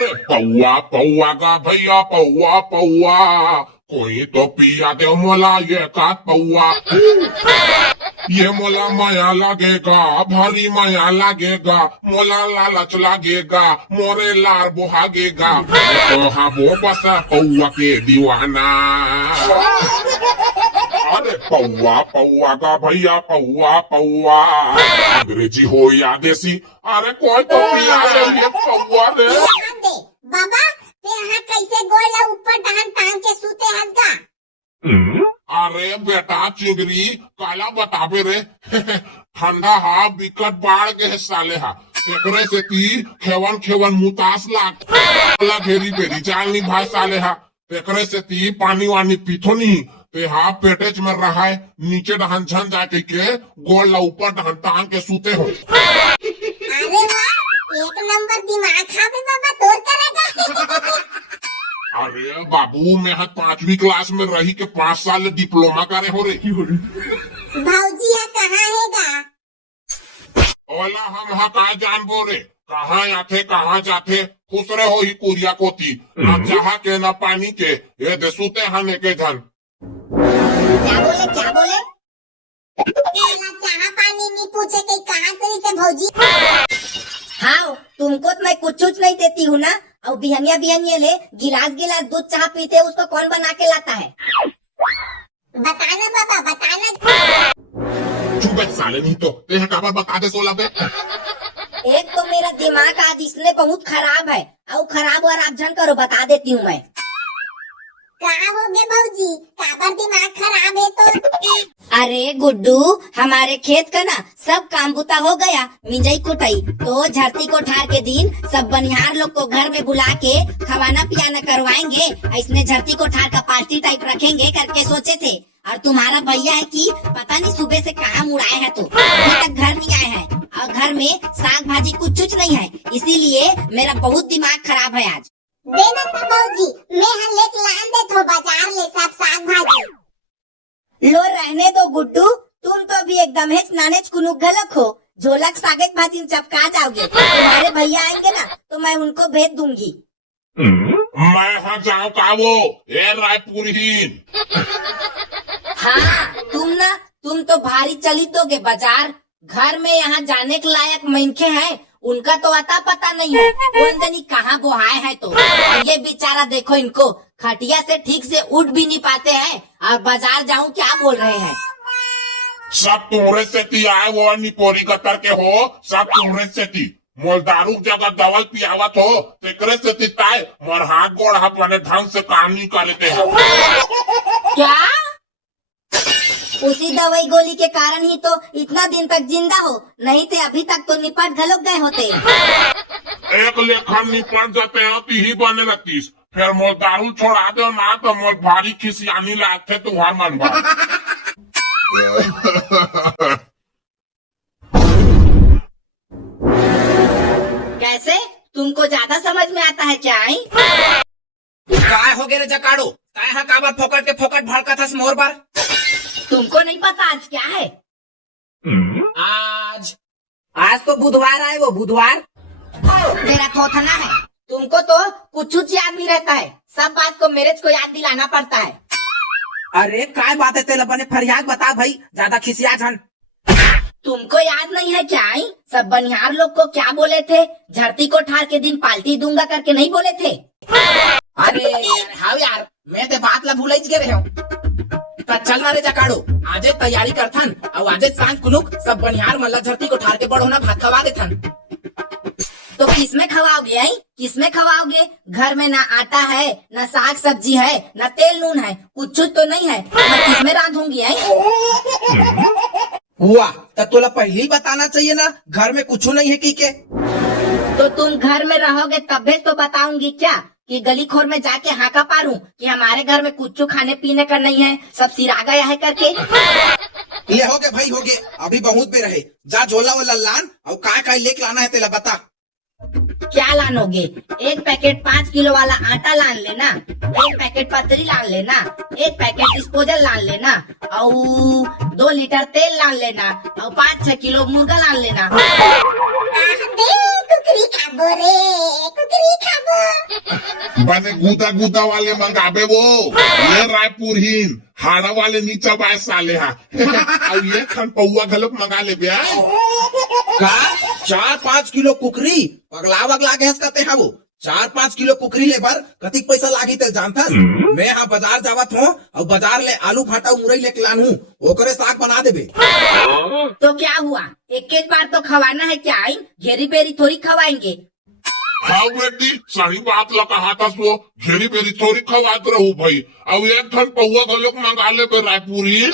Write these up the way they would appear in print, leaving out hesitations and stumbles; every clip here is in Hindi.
अरे पौआ पौआ का भैया पौआ पौआ कोई तो पिया दे मोला ये का पौआ ये मोला माया लागेगा भारी माया लागेगा मोला लालच लागेगा मोरे लार बुहागेगा तो हाँ वो बस पौआ के दीवाना। अरे पौआ पौआ का भैया पौआ पौआ अंग्रेजी हो या देसी अरे कोई तो पिया दे ये पौआ रे। बाबा ते यहाँ कैसे गोला ऊपर डहन टांग के सूते हंसगा। अरे बेटा चिंगरी काला बताबे रे ठंडा हा बिकट बाढ़ के साले हा एकरे से ती खेवन खेवन मुतास लाग घेरी बेरी चाल नहीं भाई साले हा एकरे से ती पानी वानी पीथो नहीं ते हा पेटेज में रहा है नीचे डहन झन जाके के गोल ऊपर डहन टांग के सूते हो। अरे वाह एक नंबर दिमाग खावे बाबा तोर करेगा। अरे बाबू मैं 5वीं क्लास में रही के 5 साल डिप्लोमा करे हो रही भाऊजी यहाँ कहाँ हैगा। ओला हम हा का जान बोरे कहाँ आथे कहाँ जाथे खुश रहे हो ही कुरिया कोती ना चाह के ना पानी के ये दे सूते हने के धन। क्या बोले चाह पानी नहीं पूछे कहीं कहाँ करी से भौजी। हाँ तुमको तो मैं कुछ नहीं देती हूँ ना और बिहनिया बिहनिया ले गिलास गिलास दूध चाह पीते उसको कौन बना के लाता है। बताना बाबा बताना। चुप साले नहीं तो तेरे काबा बता दे सोला पे। एक तो मेरा दिमाग आज इसलिए बहुत खराब है और खराब और आप जन करो बता देती हूँ मैं। कहाँ हो गए भौजी काबर दिमाग खराब है तो। अरे गुड्डू हमारे खेत का ना सब काम बुता हो गया मिंजई कुटाई तो झरती कोठार के दिन सब बनिहार लोग को घर में बुला के खवाना पियाना करवाएंगे इसने झरती कोठार का पार्टी टाइप रखेंगे करके सोचे थे और तुम्हारा भैया है कि पता नहीं सुबह से कहाँ मुड़ाए है तो अभी तक घर नहीं आए हैं और घर में साग भाजी कुछ नहीं है इसीलिए मेरा बहुत दिमाग खराब है आज। देना तो भौजी मैं हल लेके लान दे तो बाजार ले सब साग भाजी। लो रहने दो गुड्डू तुम तो अभी एकदम है नानेच कुनुक गलक हो झोलक सागत भाजी चपका जाओगे तुम्हारे भैया आएंगे ना तो मैं उनको भेज दूंगी। मैं हाँ जाऊँ का वो ये रायपुरहीन। हाँ तुम तो भारी चली दोगे बाजार घर में यहाँ जाने के लायक मनखे हैं उनका तो अता पता नहीं है कौन कहाँ बोहाए है तो ये बेचारा देखो इनको खटिया से ठीक से उठ भी नहीं पाते हैं और बाजार जाऊं क्या बोल रहे हैं। सब तुम्हारे से ती आए वो निपोरी कतर के हो सब तुम्हारे से ती मोल दारू जगह दवल पियावत हो तेकरे से ती ताए मोर हाथ गोड़ अपने ढंग से काम नहीं कर लेते हैं। क्या उसी दवाई गोली के कारण ही तो इतना दिन तक जिंदा हो नहीं थे अभी तक तो निपट घलोक गए होते। एक लेखन निपट जाते हो ती ही बने रखतीस फिर मोल दारू छोड़ा दो ना तो मोल भारी खिसियानी लागते तुम्हार मन भर। कैसे तुमको ज्यादा समझ में आता है क्या? काय हो गए रे जकाड़ो काय हा काबर फोकट के फोकट भड़का था मोर बार। तुमको नहीं पता आज क्या है? आज तो बुधवार आए वो बुधवार मेरा थोथना है तुमको तो कुछ याद नहीं रहता है सब बात को मेरे को याद दिलाना पड़ता है। अरे काय बात है तेल अपने फरियाद बता भाई ज्यादा खिसिया झन। तुमको याद नहीं है क्या? सब बनिहार लोग को क्या बोले थे झरती कोठार के दिन पाल्टी दूंगा करके नहीं बोले थे? अरे हाँ यार मैं ते बात ला भूल गए रहे तो चल ना रे जकाड़ो आजे तैयारी करथन और आजे सांझ कुनुक सब बनिहार मल्ला झरती कोठार के बड़ होना भात खवा देथन। तो किसमें खवाओगे? किसमें खवाओगे? घर में ना आटा है ना साग सब्जी है ना तेल नून है कुछ तो नहीं है मैं किसमें रांधूंगी? हुआ तो तोला पहले ही बताना चाहिए ना घर में कुछ नहीं है की के। तो तुम घर में रहोगे तब तो बताऊंगी क्या कि गली खोर में जाके हाका पारूं कि हमारे घर में कुछ खाने पीने का नहीं है सब सिरा गया है करके। ले हो गए भाई हो गए अभी बहुत बेर है जा झोला वाला लान और काय लेके लाना है तेला बता। क्या लानोगे? एक पैकेट 5 किलो वाला आटा लान लेना एक पैकेट पतरी लान लेना एक पैकेट डिस्पोजल लान लेना और 2 लीटर तेल लान लेना और 5-6 किलो मुर्गा लान लेना। कुकरी खाबो रे कुकरी खाबो। बने गुदा गुदा वाले मंगाबे वो ये रायपुर हिन हाड़ा वाले नीचा बाय साले हा अब ये खन पौआ घलोक मंगा ले ब्या का 4-5 किलो कुकरी पगला वगला गैस करते हैं वो 4-5 किलो कुकरी ले बर कतिक पैसा लागी ते जानता मैं यहाँ बाजार जावत हूँ और बाजार ले आलू फाटा मुरई लेके लान हूँ ओकरे साग बना देबे। तो क्या हुआ, एक एक बार तो खवाना है क्या? आई घेरी बेरी थोड़ी खवाएंगे। हाँ बेटी सही बात ला कहा था सो घेरी बेरी थोड़ी खवात रहू भाई अब एक खन पौआ घलोक मंगा ले बे रायपुर हिन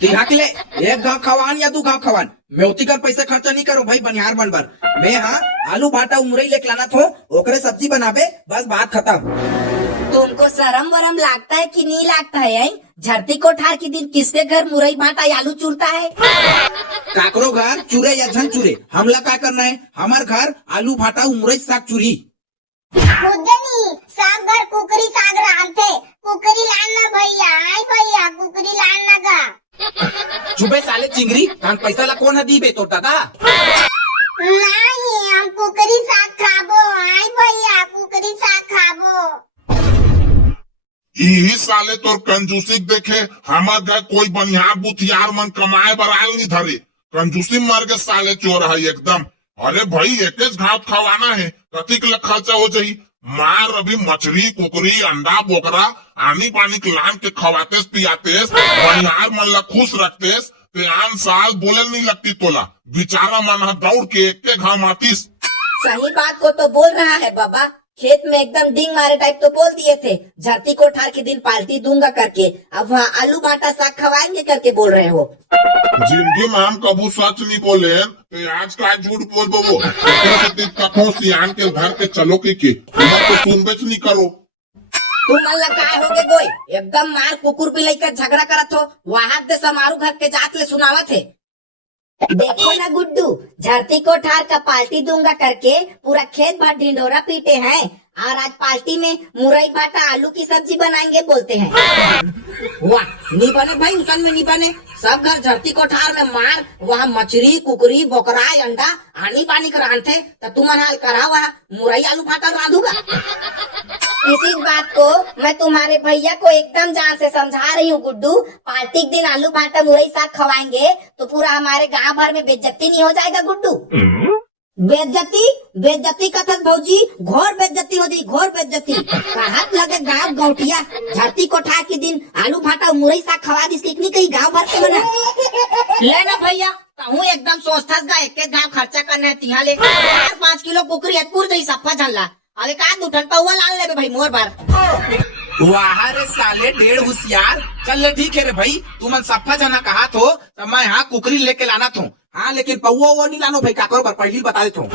तिहाक ले एक गाँव खवान या 2 गाँव खवान मैं उती कर पैसा खर्चा नहीं करूँ भाई बनिहार बनबर। मैं यहाँ आलू भाटा मुरई लेके लाना था ओकरे सब्जी बनाबे बस बात खत्म। तुमको शर्म वरम लागता है कि नहीं लागता है? आई झरती कोठार के दिन किसके घर मुरई भाटा आलू चूरता है? काकरो घर चूरे या झन चूरे हमला क्या करना है? हमार घर आलू भाटा मुरई साग चूरी खुदनी सब घर कुकरी साग रांधते कुकरी लाना भैया आई भैया कुकरी लाना का चुबे साले चिंगरी कान पैसा ला कौन दी बे तो दादा नहीं हम कुकरी साग खाबो आई भैया कुकरी साग खाबो। यही साले तोर कंजूसी देखे हमार घर कोई बनिहार बुथियार मन कमाए बर आयल नहीं धरे कंजूसी मर के साले चोर है एकदम। अरे भाई एक घाट खवाना है कतिक ल खर्चा हो जाही मार अभी मछली कुकरी अंडा बोकरा आनी पानी के लान के खवातेस पियातेस बनिहार मन ला खुश रखतेस ते आन साल बोले नहीं लगती तोला बेचारा मन दौड़ के एक घाम आतीस। सही बात को तो बोल रहा है बाबा, खेत में एकदम डिंग मारे टाइप तो बोल दिए थे झरती कोठार के दिन पार्टी दूंगा करके, अब वहाँ आलू भाटा साग खवाएंगे करके बोल रहे हो। जिंदगी में हम कबू सच नहीं बोले तो आज का झूठ बोल बो कखो सियान के घर के चलो की तो सुन बेच नहीं करो। तुम मन लगाए हो गए गोई एकदम मार कुकुर भी लेकर झगड़ा करत हो वहां दे समारू घर के जात ले सुनावत है। देखो ना गुड्डू झरती कोठार का पार्टी दूंगा करके पूरा खेत भर ढिंडोरा पीटे हैं और आज पार्टी में मुरई भाटा आलू की सब्जी बनाएंगे बोलते हैं। वाह नहीं बने भाई उसन में नहीं बने सब घर झरती कोठार में मार वहाँ मछली कुकरी बोकरा अंडा आनी पानी का रांधते तो तुम हाल करा वहाँ मुरई आलू भाटा रांधूगा। इसी बात को मैं तुम्हारे भैया को एकदम जान से समझा रही हूँ गुड्डू, पार्टी के दिन आलू भाटा मुरई साग खवाएंगे तो पूरा हमारे गांव भर में बेइज्जती नहीं हो जाएगा गुड्डू? बेइज्जती बेइज्जती कथन भौजी घोर बेइज्जती हो जाए घोर बेइज्जती हाथ लगे गाँव गौटिया झरती कोठार के दिन आलू भाटा मुरई साग खवा दी कितनी कहीं गाँव भर के बना लेना भैया कहूँ एकदम सोचता एक गाँव खर्चा करना है तिहा ले 4-5 किलो कुकरी अतपुर जही सफा झल्ला अरे का 2 टन पौवा लान ले भाई मोर बार। वाह रे साले डेढ़ होशियार चल ठीक है रे भाई तू मन सफा जना कहा तो मैं यहाँ कुकरी लेके लाना था हाँ लेकिन पौवा वो नहीं लानो भाई काकरो पर पहली बता देता हूँ।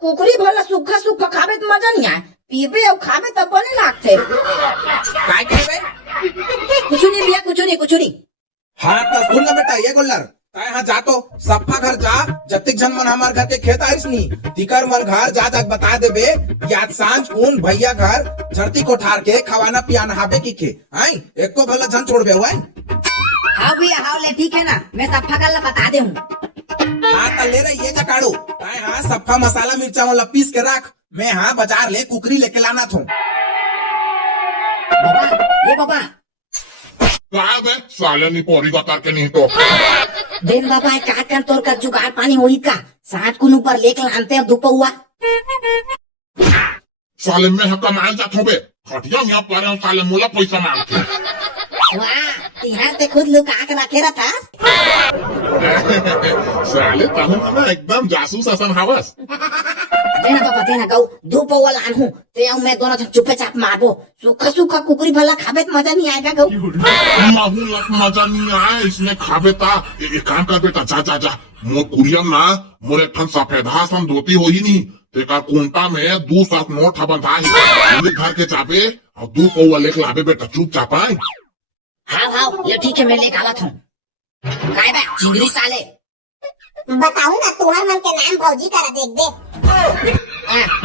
कुकरी भला सूखा सूखा खावे तो मजा नहीं आए पीबे और खावे तब बने लागते काय कहबे कुछ नहीं भैया कुछ नहीं। हाँ तो सुन ना बेटा ये गोल्लर ताए यहाँ जा तो सफा घर जा जतिक जन मन हमार घर के खेत आइस नी तिकर मन घर जा जा बता देबे कि आज सांझ कौन भैया घर झरती कोठार के खवाना पियाना हाबे की के आई एक को भला जन छोड़ बे हुआ हाँ भैया हाँ ले ठीक है ना मैं सफा कर बता दे हूँ। हाँ तो ले रही ये जकाड़ो ताए हाँ सफा मसाला मिर्चा वाला पीस के रख मैं हाँ बाजार ले कुकरी लेके लाना था। बाबा क्या बे साले नहीं पोरी बता के नहीं तो दिन बाबा क्या कर तोर का जुगाड़ पानी हुई का साठ कुन ऊपर लेके लानते अब धूप हुआ साले में कमाल जात हो बे खटिया में पर साले मोला पैसा मांगते वाह यार ते खुद लुका के रखे रहा था साले तहु ना एकदम जासूस असन हवस देना बाबा देना गौ धूप वाला आनू ते मैं दोनों चुपे चाप मारबो सूखा सूखा कुकरी भला खाबे तो मजा नहीं आएगा गौ महू लग मजा नहीं आए इसमें खाबे ता एक काम कर बेटा जा जा जा मोर कुरियम ना मोरे ठन सफेदा सन धोती हो ही नहीं तेका कुंटा में 2 साथ नोट बंधा है घर के चापे और 2 पौवा लेके लाबे बेटा चुप चाप आए। हाँ ये ठीक है मैं लेके आवत हूँ काय बे चिंगरी साले बताऊ ना तुम्हार मन के नाम भौजी करा देख दे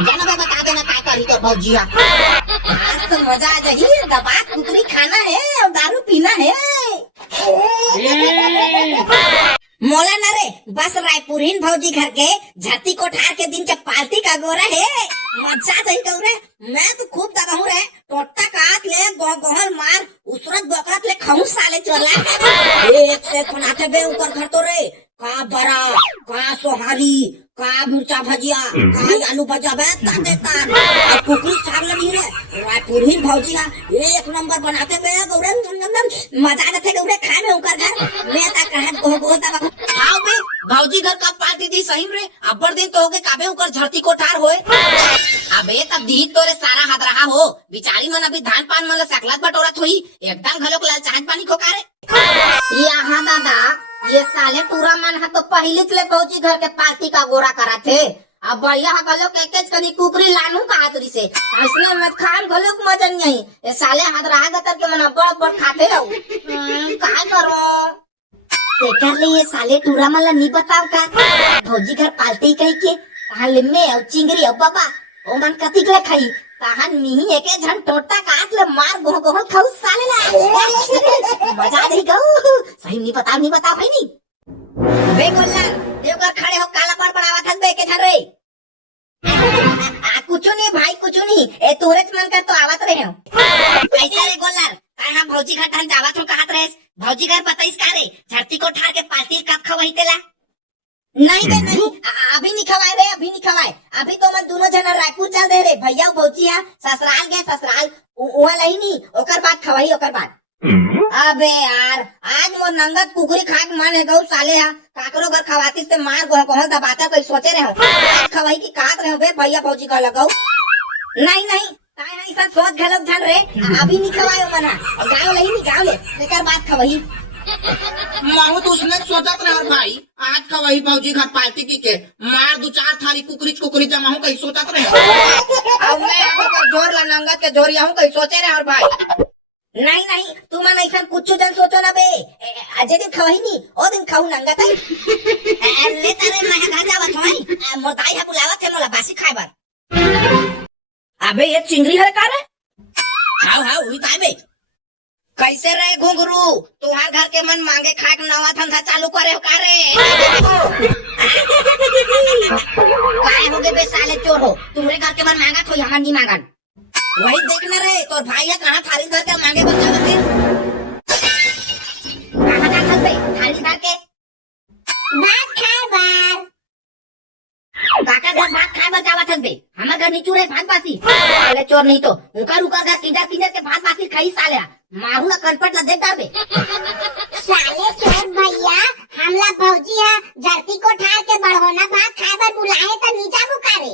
जाना बे बता देना काय करी तो भौजी आज तो मजा आ जाही दबा कुकरी खाना है और दारू पीना है। मोला न रे बस रायपुरीन भौजी घर के झती कोठार के दिन के पार्टी का गोरा है मजा सही कहू रे। मैं तो खूब दबा हूँ रे टोटा काट ले गोहर मार उसरत बकरत ले खाऊं साले चला एक से खुनाते बे ऊपर घर तो रे का बरा का सोहारी का मिर्चा भजिया का आलू भजा बे ताते तार और कुकरी साग लगी रे रायपुरीन भौजी हा एक नंबर बनाते बे गौरे मजा आते गौरे खाए में उनका घर मैं ता कहत गो दबा आओ बे भौजी घर का पार्टी दी सही रे अब्बर दिन तो होगे काबे ऊपर झरती कोठार होए। अबे तब दी तोरे सारा हाथ रहा हो बिचारी मन अभी धान पान मन सकलत बटोरत हुई एकदम घलोक लाल चाहत पानी खोकारे। यहाँ दादा ये साले पूरा मन है तो पहले ले भौजी घर के पार्टी का गोरा करा थे अब भैया गलो के कनी कुकरी लानू का हाथरी से इसलिए मत खान गलो मजा नहीं ये साले हाथ रहा गतर के मन बड़ बड़ खाते रहो का करो तेकर ले ये साले टूरा मला नहीं बताओ का भौजी घर पार्टी कही के कहा ले में और चिंगरी और बाबा ओ मन कति के खाई कहा नहीं एके झन टोटा काट ले मार गोह खाऊ साले ला मजा दे गो सही नहीं बताओ भाई नहीं बे गोल्ला देवकर खड़े हो काला पड़ पड़ावा थन बे के झन रे कुछ नहीं भाई कुछ नहीं ए तोरे मन कर तो आवत रहे हो ऐसा रे गोल्ला काय हम भौजी घर धन जावत हो कहत रहे भौजी घर बताइस का रे झरती को ठार के पार्टी कब खवाई तेला नहीं बे नहीं अभी नहीं खवाए रे अभी नहीं खवाए अभी तो मन दोनों जना रायपुर चल दे रे भैया भौजी हा ससुराल गए ससुराल वहाँ लही नहीं ओकर बाद खवाई ओकर बाद। अबे यार आज मोर नंगत कुकुरी खाक मन है गौ साले हा काकरो घर खवातीस ते मार गोहल दबाता कोई सोचे रहे हो आज खवाई की काट रहे हो बे भैया भौजी का लगाओ नहीं नहीं काय नहीं सब सोच घलोक झन रे अभी नहीं खवायो मना गाँव लही नहीं गाँव ले तेकर बाद खवाई माहू तो उसने सोचत रहे और भाई आज का वही भौजी घर पार्टी की के मार दो चार थाली कुकरी जमा हूँ कहीं सोचत रहे अब मैं आगे कर जोर ला नंगत के जोरिया हूँ कहीं सोचे रहे और भाई नहीं नहीं तुम ऐसा कुछ जन सोचो ना बे अजय दिन खवाई नहीं ओ दिन खाऊ नंगत है ले तारे मैं घर जावत होई मोदाई है बुलावत है मोला बासी खाए बार। अबे ये चिंगरी है का रे हाउ हुई काय बे कैसे रहे घुंघरू तुहार घर के मन मांगे खाक नवा धंधा चालू करे हो का रे काय हो गए बे साले चोर हो तुम्हारे घर के मन मांगा तो हमार नहीं मांगन वही देखना रे तोर भाई है कहाँ थारी घर के मांगे बन जावत है कहाँ का खत बे थारी घर के भात खाए बार काका घर भात खाए बर जावत हन बे हमार घर नीचू रे भात बासी साले चोर नहीं तो उकर घर किंडर के भात बासी खाई साले मारू ला कनपट ला देख डाबे साले चोर भैया हमला भौजी हा धरती को ठार के बढ़ोना भात खाए बर बुलाए तो नीचा बुकारे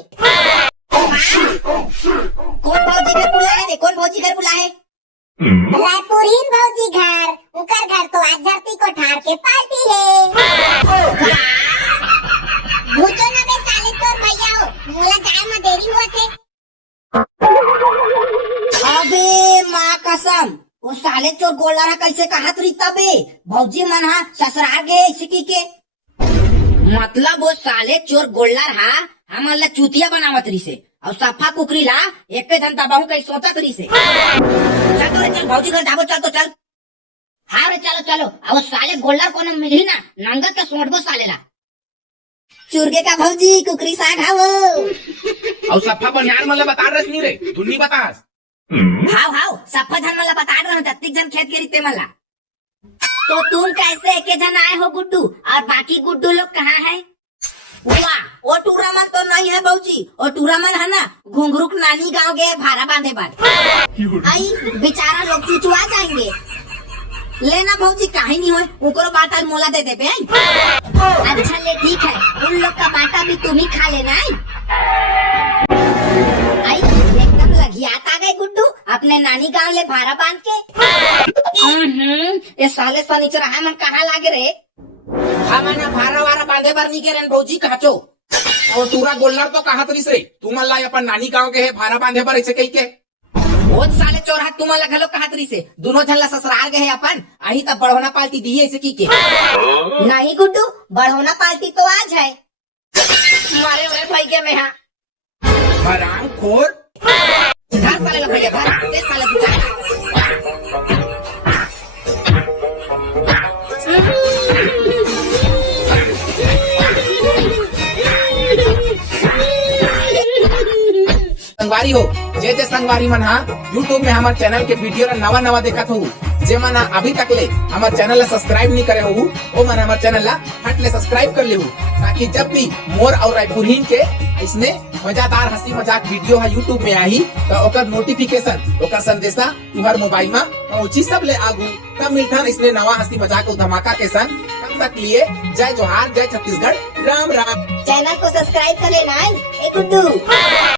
कौन भौजी घर बुलाए रे कौन भौजी घर बुलाए रायपुरीन भौजी घर उकर घर तो आज धरती को ठार के पार्टी है भूचो ना बे साले चोर भैया हो मोला जाए में देरी हुआ थे। अबे माँ कसम वो साले चोर गोला रहा कैसे कहा रीता बे भौजी मन हा ससुराल गए सिकी के मतलब वो साले चोर गोल्ला रहा हमला चूतिया बनावत रही से और सफा कुकरी ला एक जन दबाऊ कहीं सोचत रही से चल तो रे चल भौजी घर जाबो चल तो चल हाँ रे चलो चलो अब वो साले गोल्ला को न मिली ना नंगत का सोटबो साले ला चुरगे का भौजी कुकरी साग हावो और सफा बनियान मतलब बता रहे नहीं रे तू नहीं बतास हाव सफा जन मला बता रहे तत्तिक जन खेत के रीते मला तो तुम कैसे एक जन आए हो गुड्डू और बाकी गुड्डू लोग कहाँ है वाह वो टूरामन तो नहीं है बहूजी वो टूरामन है ना घुंघरूक नानी गांव गए भाड़ा बांधे बार आई बेचारा लोग चुचुआ जाएंगे लेना बहूजी काहे नहीं हो उनको बाटा मोला दे दे बे अच्छा ले ठीक है उन लोग का बाटा भी तुम ही खा लेना आई एकदम लगियात आ गए गुड्डू अपने नानी गांव ले भाड़ा बांध के ये साले फर्नीचर है मन कहाँ लागे रे हमना भारा वारा बांधे बार नहीं के भौजी काचो और तूरा गोल्लर तो कहा तरीस रे तुम ला अपन नानी गांव के है भारा बांधे पर ऐसे कही के बहुत साले चोर हाथ तुम घलो कहा तरी से दोनों झल्ला ससुराल गए अपन अही तब बढ़ोना पार्टी दी ऐसे की के नहीं गुड्डू बढ़ोना पार्टी तो आज है मारे उरे भाई के में हाँ हराम खोर घर साले ला भैया घर के साले तू संगवारी हो जे संगवारी मन हा यूट्यूब में हमारे चैनल के वीडियो ला नवा देखत हो, जे मन हा अभी तक ले हमारे चैनल ला सब्सक्राइब नहीं करे हो, वो मन हमारे चैनल ला हट ले सब्सक्राइब कर ले हो, ताकि जब भी मोर और रायपुरहीन के इसने मजादार हंसी मजाक वीडियो है यूट्यूब में आई तो ओकर नोटिफिकेशन ओकर संदेशा तुम्हार मोबाइल में पहुंची सब ले आगू। तब मिलता इसने नवा हंसी मजाक और धमाका के संग। तब तक लिए जय जोहार, जय छत्तीसगढ़, राम राम। चैनल को सब्सक्राइब कर लेना। ए गुड्डू